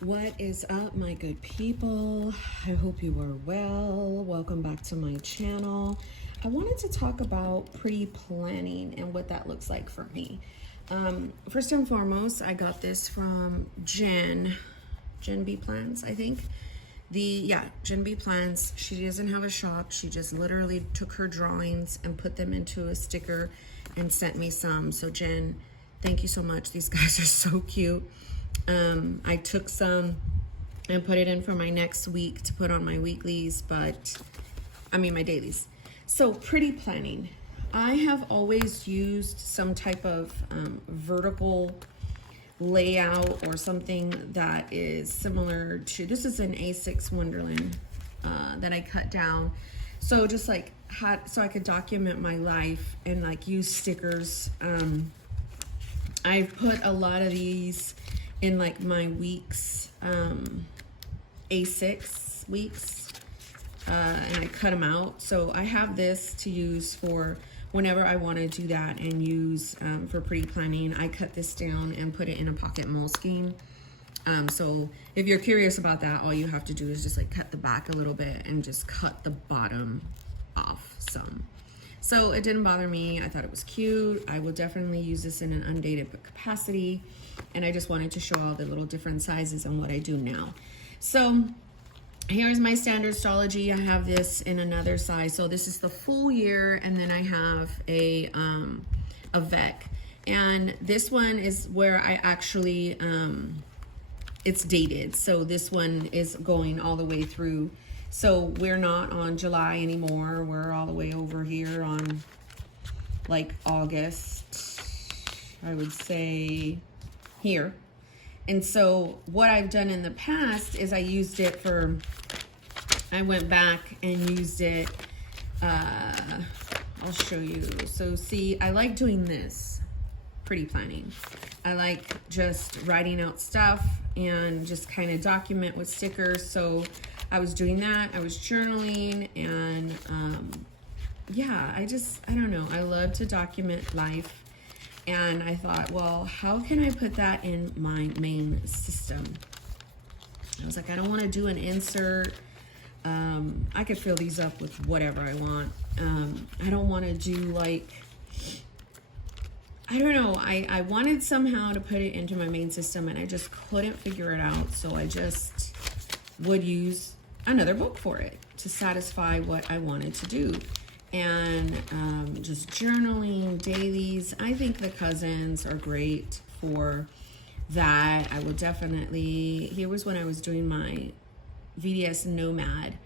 What is up, my good people? I hope you are well. Welcome back to my channel. I wanted to talk about pre-planning and what that looks like for me. First and foremost, I got this from Jen B Plans, I think. Jen B Plans. She doesn't have a shop. She just literally took her drawings and put them into a sticker and sent me some. So Jen, thank you so much. These guys are so cute. I took some and put it in for my next week to put on my weeklies, my dailies. So pretty planning. I have always used some type of vertical layout or something that is similar to, this is an A6 Wonderland that I cut down. So just like so I could document my life and like use stickers. I've put a lot of these in like my weeks, A6 weeks, and I cut them out. So I have this to use for whenever I want to do that and use for pre-planning. I cut this down and put it in a pocket moleskine. So if you're curious about that, all you have to do is just like cut the back a little bit and just cut the bottom off some. So it didn't bother me. I thought it was cute. I will definitely use this in an undated capacity. And I just wanted to show all the little different sizes and what I do now. So here's my standard Stalogy. I have this in another size. So this is the full year, and then I have a VEC. And this one is where I actually, it's dated. So this one is going all the way through. So we're not on July anymore. We're all the way over here on like August, I would say here. And so what I've done in the past is I went back and used it. I'll show you. So see, I like doing this, pretty planning. I like just writing out stuff and just kind of document with stickers. So I was doing that. I was journaling, and yeah, I don't know. I love to document life. And I thought, well, how can I put that in my main system? I was like, I don't want to do an insert. I could fill these up with whatever I want. I don't want to do like, I don't know. I wanted somehow to put it into my main system, and I just couldn't figure it out. So I just would use another book for it to satisfy what I wanted to do. And just journaling, dailies. I think the cousins are great for that. I will definitely, here was when I was doing my VDS Nomad.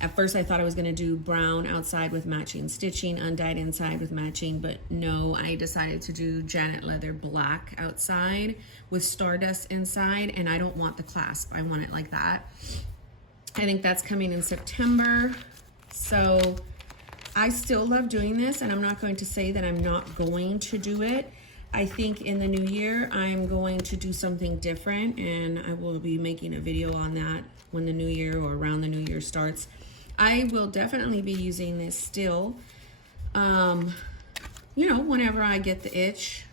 At first I thought I was gonna do brown outside with matching stitching, undyed inside with matching, but no, I decided to do Janet Leather black outside with Stardust inside, and I don't want the clasp. I want it like that. I think that's coming in September. So I still love doing this, and I'm not going to say that I'm not going to do it. I think in the new year, I'm going to do something different, and I will be making a video on that when the new year or around the new year starts. I will definitely be using this still, you know, whenever I get the itch.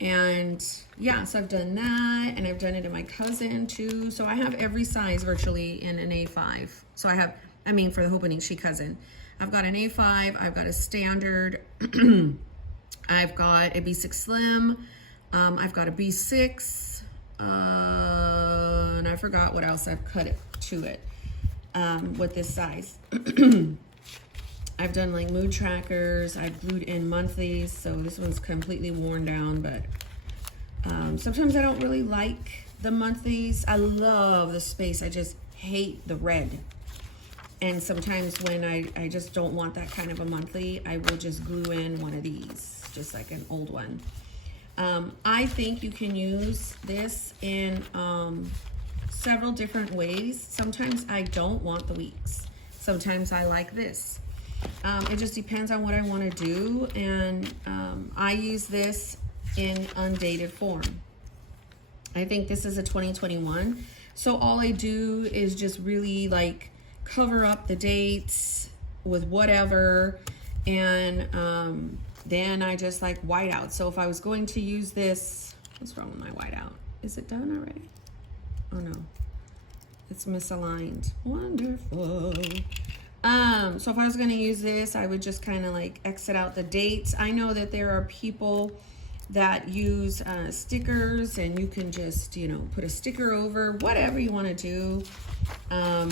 And yeah, so I've done that, and I've done it in my cousin too. So I have every size virtually in an A5. So I have, for the Hobonichi cousin. I've got an A5, I've got a standard, I've got a B6 Slim, I've got a B6, and I forgot what else I've cut it to it with this size. I've done like mood trackers, I've glued in monthlies, so this one's completely worn down, but sometimes I don't really like the monthlies. I love the space, I just hate the red. And sometimes when I just don't want that kind of a monthly, I will just glue in one of these, just like an old one. I think you can use this in several different ways. Sometimes I don't want the weeks. Sometimes I like this. It just depends on what I want to do. And I use this in undated form. I think this is a 2021. So all I do is just really like cover up the dates with whatever, and then I just like white out. So if I was going to use this, what's wrong with my white out? Is it done already? Oh no, it's misaligned. Wonderful. So if I was going to use this, I would just kind of like exit out the dates. I know that there are people that use stickers, and you can just, you know, put a sticker over, whatever you want to do. I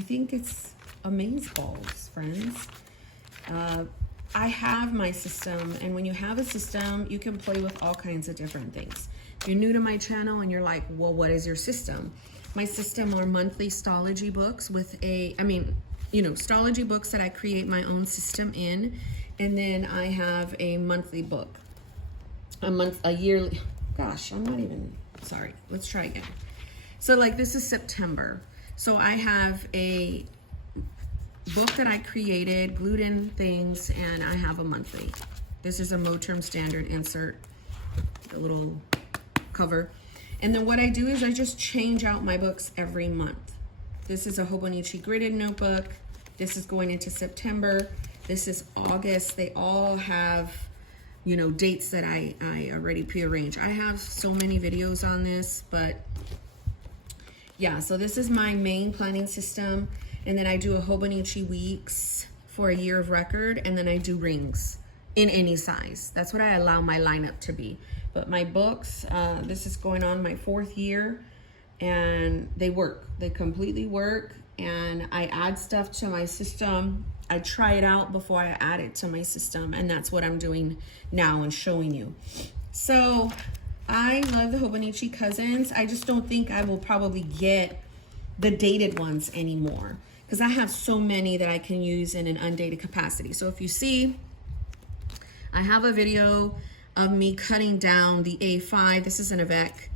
think it's amazeballs, friends. I have my system, and when you have a system, you can play with all kinds of different things. If you're new to my channel and you're like, well, what is your system? My system are monthly Stalogy books with Stalogy books that I create my own system in. And then I have a monthly book, a yearly, gosh, I'm not even, sorry, let's try again. So like this is September. So I have a book that I created, glued in things, and I have a monthly. This is a Moterm standard insert, the little cover. And then what I do is I just change out my books every month. This is a Hobonichi gridded notebook. This is going into September. This is August. They all have, you know, dates that I already prearranged. I have so many videos on this, but yeah, so this is my main planning system. And then I do a Hobonichi weeks for a year of record, and then I do rings in any size. That's what I allow my lineup to be. But my books, this is going on my 4th year, and they work. They completely work, and I add stuff to my system. I try it out before I add it to my system, and that's what I'm doing now and showing you. So I love the Hobonichi Cousins. I just don't think I will probably get the dated ones anymore, because I have so many that I can use in an undated capacity. So if you see, I have a video of me cutting down the A5. This is an Avec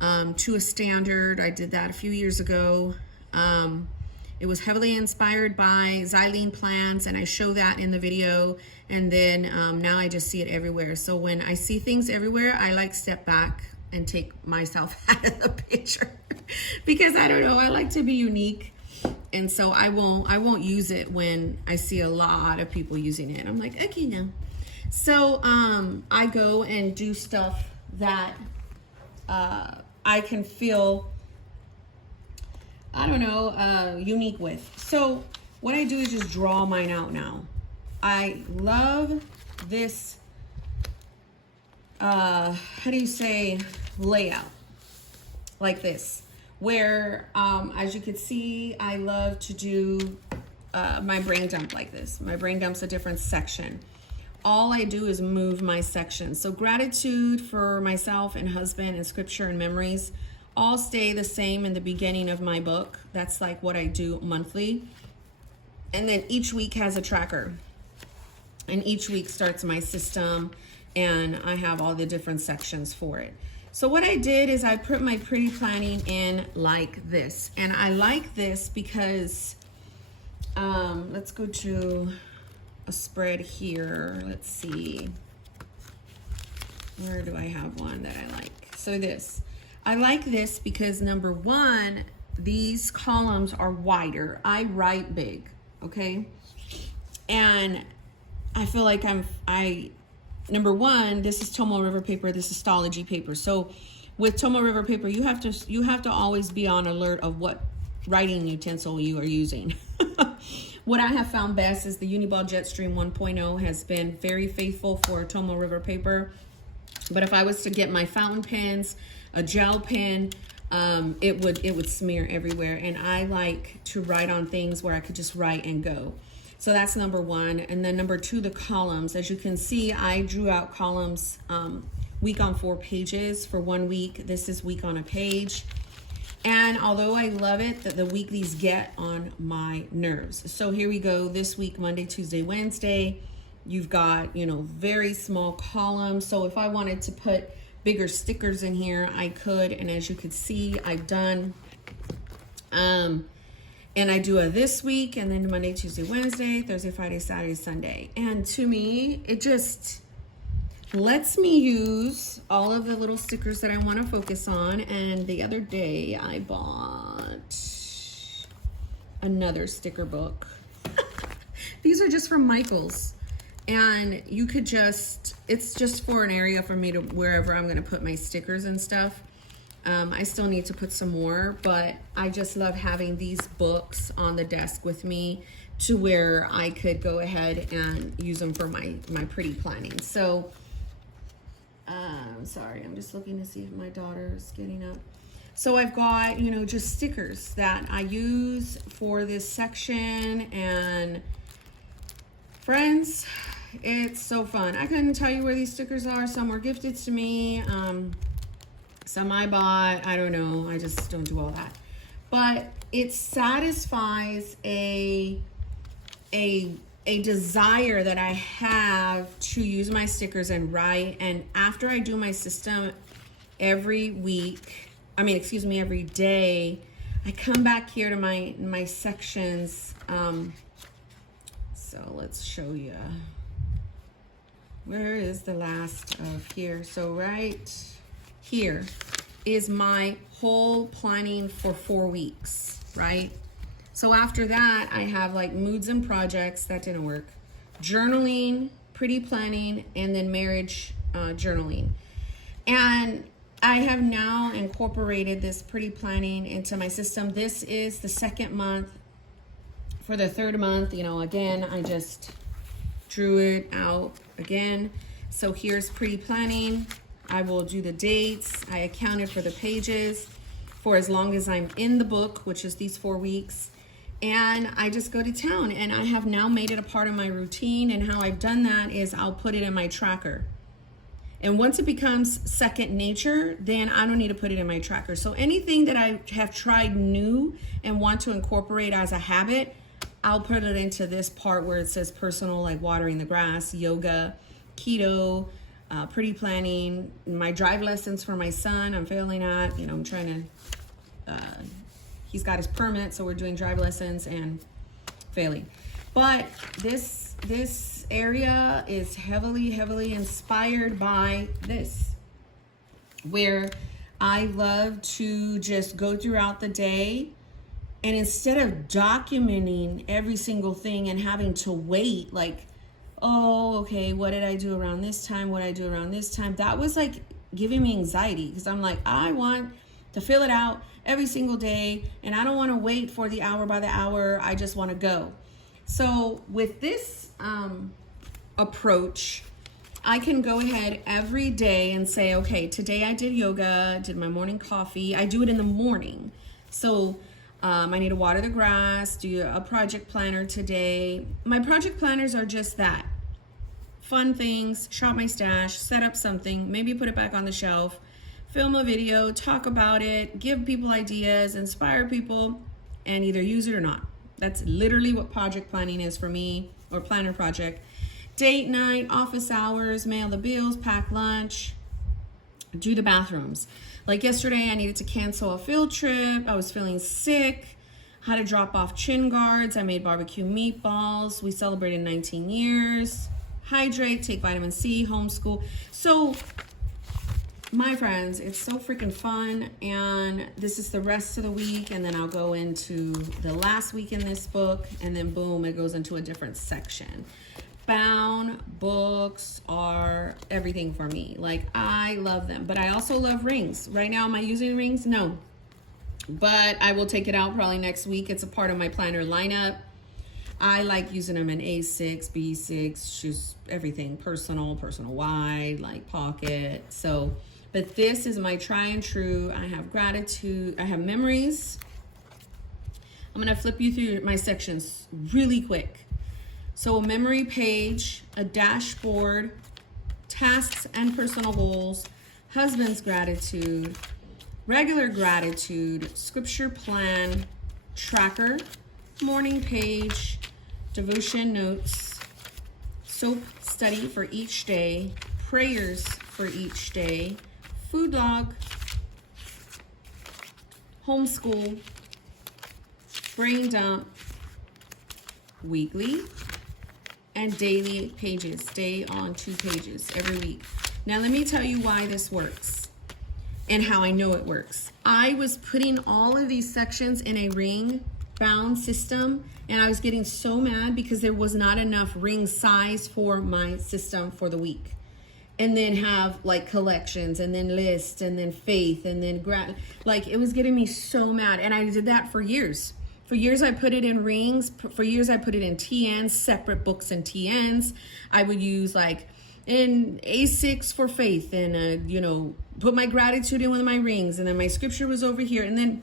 to a standard. I did that a few years ago. It was heavily inspired by xylene plants, and I show that in the video. And then now I just see it everywhere. So when I see things everywhere, I like step back and take myself out of the picture because I don't know, I like to be unique. And so I won't use it when I see a lot of people using it. I'm like, okay, no. So I go and do stuff that I can feel, I don't know, unique with. So what I do is just draw mine out now. I love this, how do you say, layout like this, where as you can see, I love to do my brain dump like this. My brain dump's a different section. All I do is move my sections. So gratitude for myself and husband and scripture and memories all stay the same in the beginning of my book. That's like what I do monthly. And then each week has a tracker. And each week starts my system, and I have all the different sections for it. So what I did is I put my pretty planning in like this. And I like this because, let's go to a spread here. Let's see. Where do I have one that I like? So this. I like this because number one, these columns are wider. I write big, okay? And I feel like number one, this is Tomoe River paper, this is Stalogy paper. So with Tomoe River paper, you have to always be on alert of what writing utensil you are using. What I have found best is the Uniball Jetstream 1.0 has been very faithful for Tomoe River paper. But if I was to get my fountain pens, a gel pen, it would smear everywhere. And I like to write on things where I could just write and go. So that's number one. And then number two, the columns. As you can see, I drew out columns week on 4 pages for 1 week. This is week on a page. And although I love it, that the weeklies get on my nerves. So here we go. This week, Monday, Tuesday, Wednesday, you've got, you know, very small columns. So if I wanted to put bigger stickers in here, I could. And as you could see, I've done, and I do a this week, and then Monday, Tuesday, Wednesday, Thursday, Friday, Saturday, Sunday. And to me, it just lets me use all of the little stickers that I want to focus on. And the other day I bought another sticker book. These are just from Michael's, and you could just, it's just for an area for me to wherever I'm going to put my stickers and stuff. I still need to put some more, but I just love having these books on the desk with me to where I could go ahead and use them for my pretty planning. So, I'm sorry, I'm just looking to see if my daughter is getting up. So I've got, you know, just stickers that I use for this section, and friends, it's so fun. I couldn't tell you where these stickers are. Some were gifted to me. Some I bought. I don't know. I just don't do all that. But it satisfies a desire that I have to use my stickers and write. And after I do my system every week, every day, I come back here to my sections. So let's show you. Where is the last of here? So right here is my whole planning for 4 weeks, right? So after that, I have like moods and projects. That didn't work. Journaling, pretty planning, and then marriage journaling. And I have now incorporated this pretty planning into my system. This is the second month. For the third month, you know, again, I just drew it out again. So here's pretty planning. I will do the dates. I accounted for the pages for as long as I'm in the book, which is these 4 weeks. And I just go to town, and I have now made it a part of my routine. And how I've done that is I'll put it in my tracker. And once it becomes second nature, then I don't need to put it in my tracker. So anything that I have tried new and want to incorporate as a habit, I'll put it into this part where it says personal, like watering the grass, yoga, keto, pretty planning, my drive lessons for my son. I'm failing at, you know, I'm trying to, he's got his permit, so we're doing drive lessons and failing. But this area is heavily inspired by this, where I love to just go throughout the day, and instead of documenting every single thing and having to wait, like, oh, okay, what did I do around this time? What did I do around this time? That was like giving me anxiety, because I'm like, I want to fill it out every single day, and I don't want to wait for the hour by the hour. I just want to go. So with this approach, I can go ahead every day and say, okay, today I did yoga, did my morning coffee. I do it in the morning. So I need to water the grass, do a project planner today. My project planners are just that. Fun things, shop my stash, set up something, maybe put it back on the shelf, film a video, talk about it, give people ideas, inspire people, and either use it or not. That's literally what project planning is for me, or planner project. Date night, office hours, mail the bills, pack lunch, do the bathrooms. Like yesterday, I needed to cancel a field trip. I was feeling sick. Had to drop off chin guards. I made barbecue meatballs. We celebrated 19 years. Hydrate, take vitamin C, homeschool. So, my friends, it's so freaking fun. And this is the rest of the week. And then I'll go into the last week in this book. And then boom, it goes into a different section. Bound books are everything for me. Like, I love them, but I also love rings. Right now, am I using rings? No, but I will take it out probably next week. It's a part of my planner lineup. I like using them in A6, B6, just everything, personal wide, like pocket. So, but this is my try and true. I have gratitude. I have memories. I'm going to flip you through my sections really quick. So a memory page, a dashboard, tasks and personal goals, husband's gratitude, regular gratitude, scripture plan, tracker, morning page, devotion notes, soap study for each day, prayers for each day, food log, homeschool, brain dump, weekly, and daily pages. Stay on 2 pages every week. Now let me tell you why this works and how I know it works. I was putting all of these sections in a ring bound system, and I was getting so mad because there was not enough ring size for my system for the week. and then have like collections and then lists and then faith and then like it was getting me so mad. And I did that for years. For years I put it in rings. For years I put it in TNs, separate books and TNs. I would use like in A6 for faith and you know, put my gratitude in one of my rings, and then my scripture was over here. And then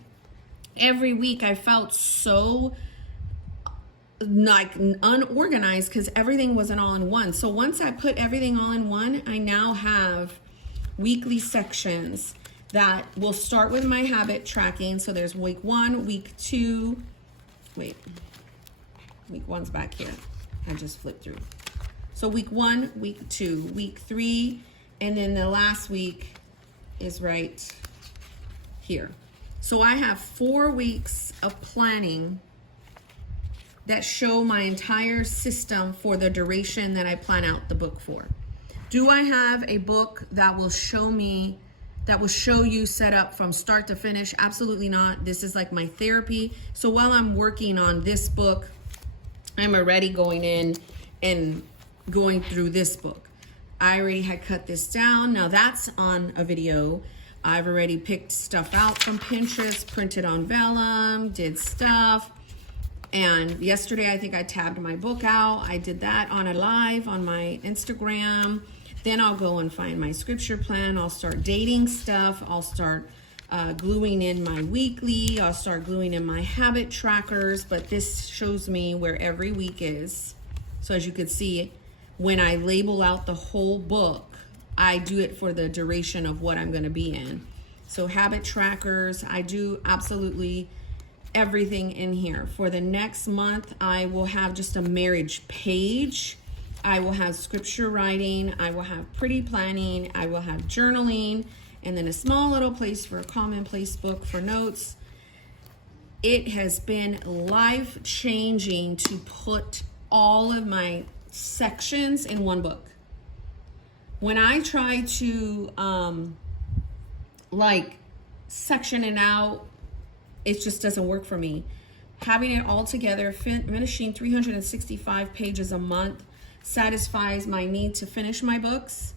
every week I felt so like unorganized because everything wasn't all in one. So once I put everything all in one, I now have weekly sections that will start with my habit tracking. So there's week 1, week 2, week 1's back here. I just flipped through. So week 1, week 2, week 3, and then the last week is right here. So I have 4 weeks of planning that show my entire system for the duration that I plan out the book for. Do I have a book that will show me, that will show you set up from start to finish? Absolutely not. This is like my therapy. So while I'm working on this book, I'm already going in and going through this book. I already had cut this down. Now that's on a video. I've already picked stuff out from Pinterest, printed on vellum, did stuff. And yesterday, I think I tabbed my book out. I did that on a live on my Instagram. Then I'll go and find my scripture plan. I'll start dating stuff. I'll start gluing in my weekly. I'll start gluing in my habit trackers. But this shows me where every week is. So as you can see, when I label out the whole book, I do it for the duration of what I'm going to be in. So habit trackers, I do absolutely everything in here. For the next month, I will have just a marriage page. I will have scripture writing. I will have pretty planning. I will have journaling, and then a small little place for a commonplace book for notes. It has been life-changing to put all of my sections in one book. When I try to like section it out, it just doesn't work for me. Having it all together, finishing 365 pages a month satisfies my need to finish my books.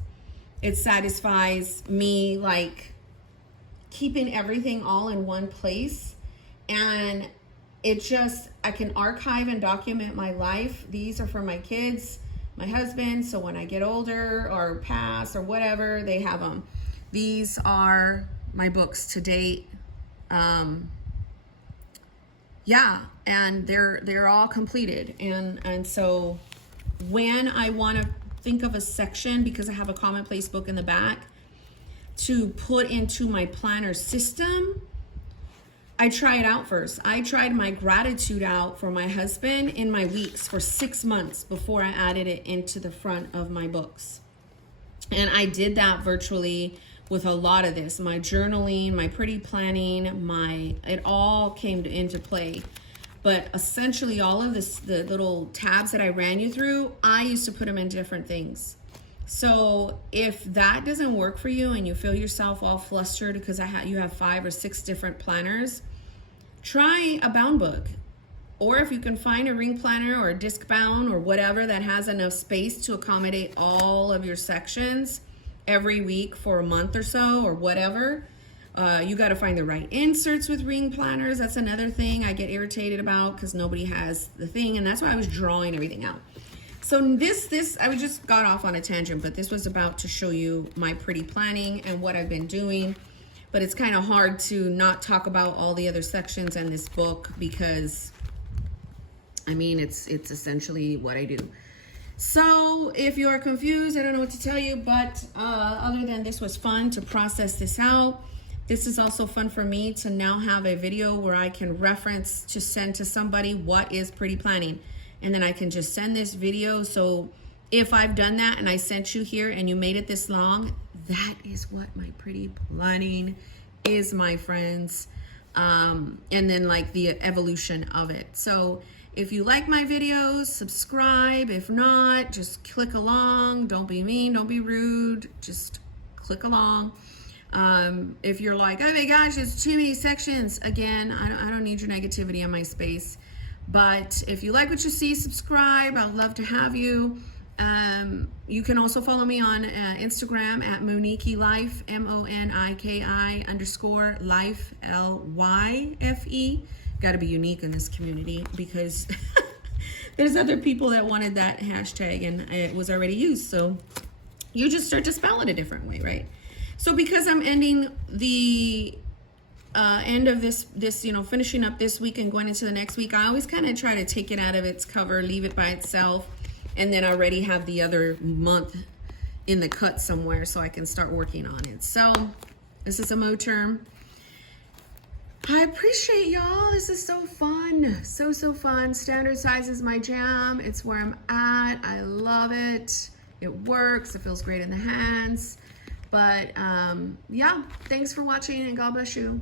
It satisfies me like keeping everything all in one place. And it just, I can archive and document my life. These are for my kids, my husband, so when I get older or pass or whatever, they have them. These are my books to date. Yeah, and they're all completed. And so when I want to think of a section, because I have a commonplace book in the back, to put into my planner system, I try it out first. I tried my gratitude out for my husband in my weeks for 6 months before I added it into the front of my books. And I did that virtually with a lot of this, my journaling, my pretty planning, it all came into play. But essentially all of this, the little tabs that I ran you through, I used to put them in different things. So if that doesn't work for you and you feel yourself all flustered because you have 5 or 6 different planners, try a bound book. Or if you can find a ring planner or a disc bound or whatever that has enough space to accommodate all of your sections every week for a month or so or whatever. You got to find the right inserts with ring planners. That's another thing I get irritated about because nobody has the thing, and that's why I was drawing everything out. So this I just got off on a tangent, but this was about to show you my pretty planning and what I've been doing. But it's kind of hard to not talk about all the other sections in this book because, I mean, it's essentially what I do. So if you're confused, I don't know what to tell you, but other than this was fun to process this out. This is also fun for me to now have a video where I can reference to send to somebody what is pretty planning. And then I can just send this video. So if I've done that and I sent you here and you made it this long, that is what my pretty planning is, my friends. And then like the evolution of it. So if you like my videos, subscribe. If not, just click along. Don't be mean, don't be rude. Just click along. If you're like, oh my gosh, it's too many sections. Again, I don't need your negativity in my space. But if you like what you see, subscribe. I'd love to have you. You can also follow me on Instagram at Moniki Life, MONIKI_life, LYFE. Got to be unique in this community because there's other people that wanted that hashtag and it was already used. So you just start to spell it a different way, right? So because I'm ending the end of this, finishing up this week and going into the next week, I always kind of try to take it out of its cover, leave it by itself, and then already have the other month in the cut somewhere so I can start working on it. So this is a Mo term. I appreciate y'all. This is so fun. So fun. Standard size is my jam. It's where I'm at. I love it. It works. It feels great in the hands. But yeah, thanks for watching and God bless you.